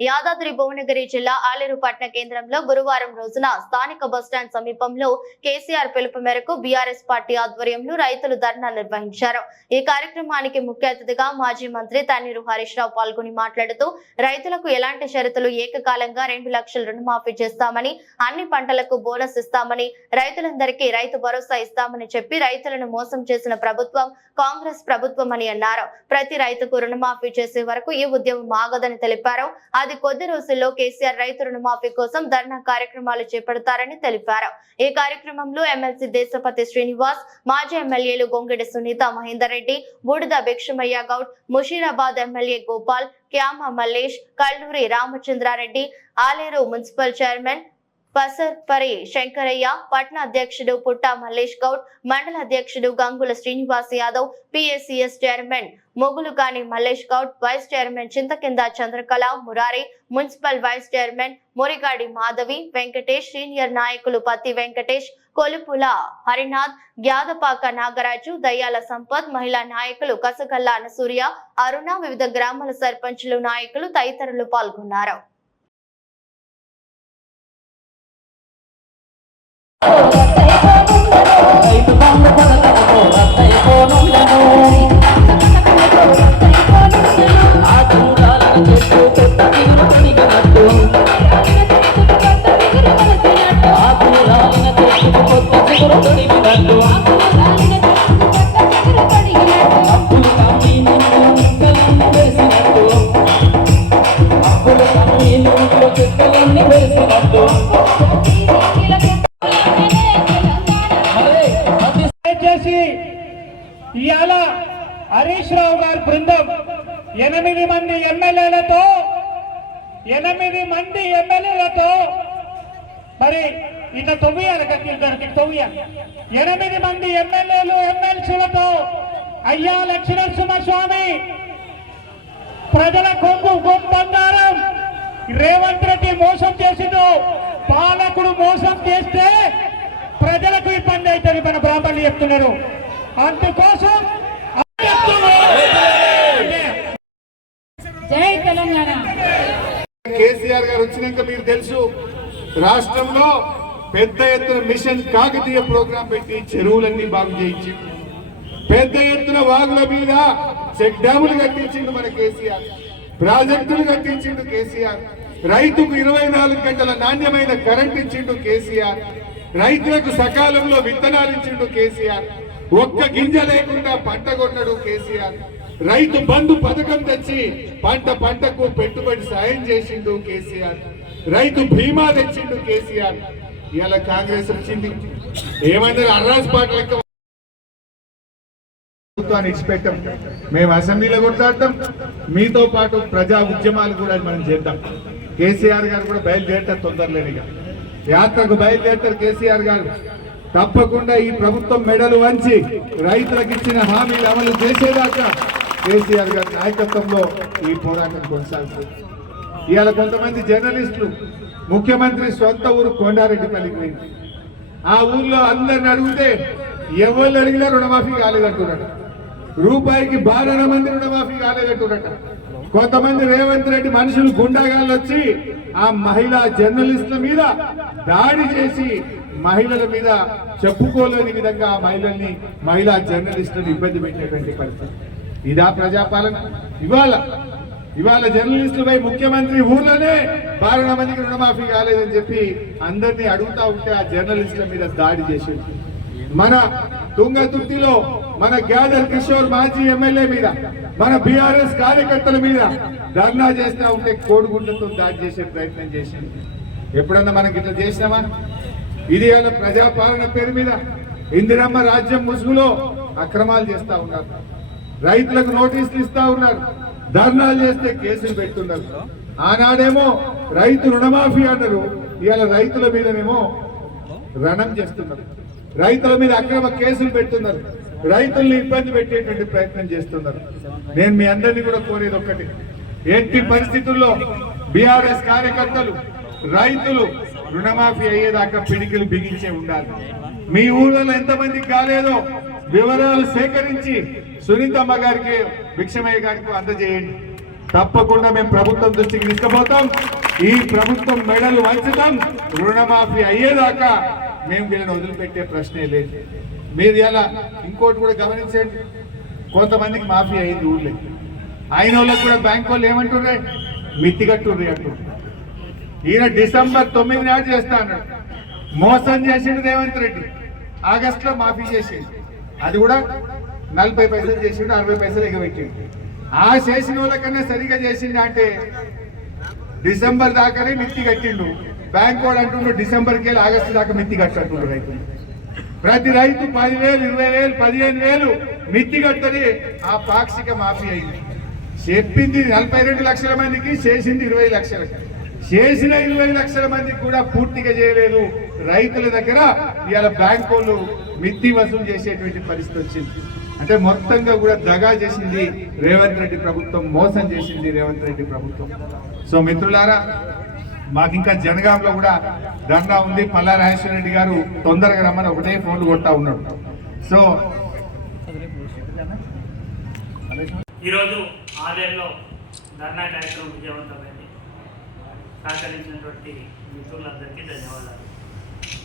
యాదాద్రి భువనగిరి జిల్లా ఆలేరు పట్టణ కేంద్రంలో గురువారం రోజున స్థానిక బస్టాండ్ సమీపంలో కేసీఆర్ పిలుపు మేరకు బీఆర్ఎస్ పార్టీ ఆధ్వర్యంలో రైతులు ధర్నా నిర్వహించారు। ఈ కార్యక్రమానికి ముఖ్య అతిథిగా మాజీ మంత్రి తన్నీరు హరీష్ రావు పాల్గొని మాట్లాడుతూ రైతులకు ఎలాంటి షరతులు ఏకకాలంగా 2 లక్షల రుణమాఫీ చేస్తామని, అన్ని పంటలకు బోనస్ ఇస్తామని, రైతులందరికీ రైతు భరోసా ఇస్తామని చెప్పి రైతులను మోసం చేసిన ప్రభుత్వం కాంగ్రెస్ ప్రభుత్వం అని అన్నారు। ప్రతి రైతుకు రుణమాఫీ చేసే వరకు ఈ ఉద్యమం ఆగదని తెలిపారు। అది కొద్ది రోజుల్లో కేసీఆర్ రైతు రుణమాఫీ కోసం ధర్నా కార్యక్రమాలు చేపడతారని తెలిపారు। ఈ కార్యక్రమంలో ఎమ్మెల్సీ దేశపతి శ్రీనివాస్, మాజీ ఎమ్మెల్యేలు Gongidi Sunitha Mahender Reddy, Boodida Bhikshamaiah Goud, Musheerabad MLA Gopal, Kyama Mallesh, Kalluri Ramachandra Reddy, Aler municipal chairman Pasarpari Shankaraiah, పట్న అధ్యక్షుడు పుట్ట మల్లేష్ గౌడ్, మండల అధ్యక్షుడు Gangula Srinivas Yadav, PSCS chairman Moguligani Mallesh Goud, vice chairman Chinthakinda Chandrakala Murari, municipal vice chairman Murigadi Madhavi, Venkatesh, senior నాయకులు పత్తి వెంకటేష్, కొలుపుల హరినాథ్, గ్యాదపాక నాగరాజు, దయ్యాల సంపత్, మహిళా నాయకులు కసగల్ల అనసూర్య, అరుణ, వివిధ గ్రామాల సర్పంచులు, నాయకులు తదితరులు పాల్గొన్నారు। ఇయాల హరీష్ రావు గారి బృందం 8 మంది ఎమ్మెల్యేలతో మరి ఇట్లా తొవ్వియాలి గట్టికి తొవ్వియాలి 8 మంది ఎమ్మెల్యేలు ఎమ్మెల్సీలతో అయ్యా లక్ష్మీనరసింహస్వామి ప్రజల కొంగు బంగారం రేవంత్ రెడ్డి మోసం చేసిండు। పాలకుడు మోసం చేస్తే ప్రజలకు ఇబ్బంది అవుతుంది మన బ్రాహ్మణులు చెప్తున్నారు। అందుకోసం జై తెలంగాణ। కేసీఆర్ గారు వచ్చినాక మీకు తెలుసు రాష్ట్రంలో పెద్ద ఎత్తున మిషన్ కాకతీయ ప్రోగ్రాం పెట్టి చెరువులన్నీ బాగు చేయించి పెద్ద ఎత్తున వాగుల మీద చెక్ డ్యాములు కట్టించిండు మన కేసీఆర్, ప్రాజెక్టులు కట్టించిండు కేసీఆర్, రైతుకు 24 గంటల నాణ్యమైన కరెంట్ ఇచ్చిండు కేసీఆర్, రైతులకు సకాలంలో విత్తనాలు ఇచ్చిండు కేసీఆర్, ఒక్క గింజ లేకుండా పంట కొన్నాడు కేసీఆర్, రైతు బంధు పథకం తెచ్చి పంటకు పెట్టుబడి సాయం చేసిండు కేసీఆర్, రైతు బీమా తెచ్చిండు కేసీఆర్। ఇవాళ కాంగ్రెస్ వచ్చింది ఏమన్నారు అర్రాజ్ పాట లెక్క ఇచ్చిపెట్టాం, మేము అసెంబ్లీలో కొట్లాడతాం, మీతో పాటు ప్రజా ఉద్యమాలు కూడా మనం చేద్దాం। కేసీఆర్ గారు కూడా బయలుదేరతారు తొందరలేనిగా, యాత్రకు బయలుదేరతారు కేసీఆర్ గారు। తప్పకుండా ఈ ప్రభుత్వం మెడలు వంచి రైతులకు ఇచ్చిన హామీలు అమలు చేసేదాకా కేసీఆర్ గారి నాయకత్వంలో ఈ పోరాటం కొనసాగుతుంది। ఇవాళ కొంతమంది జర్నలిస్టులు ముఖ్యమంత్రి సొంత ఊరు కొండారెడ్డిపల్లికి పోయింది, ఆ ఊర్లో అందరిని అడిగితే ఎవరు అడిగినా రుణమాఫీ కాలేదంటున్నాడు, రూపాయికి 12 మంది రుణమాఫీ కాలేదంటున్నట। కొంతమంది రేవంత్ రెడ్డి మనుషులు గుండాగాళ్ళు వచ్చి ఆ మహిళా జర్నలిస్టుల మీద దాడి చేసి మహిళల మీద చెప్పుకోలేని విధంగా మహిళా జర్నలిస్టులను ఇబ్బంది పెట్టేటువంటి పరిస్థితి। ఇదా ప్రజాపాలన? ఇవాళ జర్నలిస్టులపై ముఖ్యమంత్రి ఊర్లోనే 12 మందికి రుణమాఫీ కాలేదని చెప్పి అందరినీ అడుగుతా ఉంటే ఆ జర్నలిస్టుల మీద దాడి చేసింది। మన తుంగతుర్తిలో మన గ్యాదర్ కిషోర్ మాజీ ఎమ్మెల్యే మీద, మన బీఆర్ఎస్ కార్యకర్తల మీద ధర్నా చేస్తా ఉంటే కోడిగుడ్లతో దాడి చేసే ప్రయత్నం చేసింది। ఎప్పుడన్నా మనకి ఇట్లా చేసినామా? ఇది ప్రజాపాలన పేరు మీద ఇందిరమ్మ రాజ్యం ముసుగులో అక్రమాలు చేస్తా ఉన్నారు, రైతులకు నోటీసులు ఇస్తా ఉన్నారు, ధర్నాలు చేస్తే కేసులు పెడుతున్నారు। ఆనాడేమో రైతు రుణమాఫీ అన్నారు, ఇవాళ రైతుల మీదనేమో రణం చేస్తున్నారు, రైతుల మీద అక్రమ కేసులు పెడుతున్నారు, రైతుల్ని ఇబ్బంది పెట్టేటువంటి ప్రయత్నం చేస్తున్నారు। నేను మీ అందరినీ కూడా కోరేది ఒక్కటి, ఎట్టి పరిస్థితుల్లో బీఆర్ఎస్ కార్యకర్తలు రైతులు రుణమాఫీ అయ్యేదాకా పిడికిలు బిగించే ఉండాలి। మీ ఊళ్ళో ఎంతమందికి కాలేదో వివరాలు సేకరించి సునీతమ్మ గారికి భిక్షమయ్య గారికి అందజేయండి। తప్పకుండా మేము ప్రభుత్వం దృష్టికి తీసుకుపోతాం. ఈ ప్రభుత్వం మెడలు వంచుతాం. రుణమాఫీ అయ్యేదాకా మేము వీళ్ళని వదిలిపెట్టే ప్రశ్నే లేదు. మీరు ఇలా ఇంకోటి కూడా గమనించండి, కొంతమందికి మాఫీ అయింది ఊళ్ళో, అయిన వాళ్ళకి కూడా బ్యాంక్ వాళ్ళు ఏమంటుర్రే, మిత్తిగట్టుర్రి అంటున్నారు. ఈయన డిసెంబర్ 9 నాడు చేస్తా అన్నాడు, మోసం చేసిండు రేవంత్ రెడ్డి. ఆగస్టులో మాఫీ చేసిండు, అది కూడా 40 పైసలు చేసిండు, 60 పైసలు ఎగబెట్టిండు. ఆ చేసిన వాళ్ళకన్నా సరిగా చేసిండు అంటే డిసెంబర్ దాకానే మిత్తి కట్టిండు. బ్యాంక్ వాడు అంటుండ్రు డిసెంబర్కి వెళ్ళి ఆగస్టు దాకా మిత్తి కట్టారు రైతులు. ప్రతి రైతు 10,000, 20,000, 15,000 మిత్తి కట్టని ఆ పాక్షిక మాఫీ అయింది. చెప్పింది 42 లక్షల మందికి, చేసింది 20 లక్షలకి. చేసిన 20 లక్షల మందికి కూడా పూర్తిగా చేయలేదు. రైతుల దగ్గర ఇవాళ బ్యాంకు వాళ్ళు మిత్తి వసూలు చేసేటువంటి పరిస్థితి వచ్చింది. అంటే మొత్తంగా కూడా దగా చేసింది రేవంత్ రెడ్డి ప్రభుత్వం, మోసం చేసింది రేవంత్ రెడ్డి ప్రభుత్వం. సో మిత్రులారా, మాకు ఇంకా జనగాంలో కూడా ధర్నా ఉంది. పల్లా రాజేశ్వర రెడ్డి గారు తొందరగా రమ్మని ఒకటే ఫోన్లు కొడతా ఉన్నాడు. సో ఈరోజు ఆలయంలో ధర్నా కార్యక్రమం విజయవంతమైంది. సహకరించినటువంటి మిత్రులందరికీ ధన్యవాదాలు.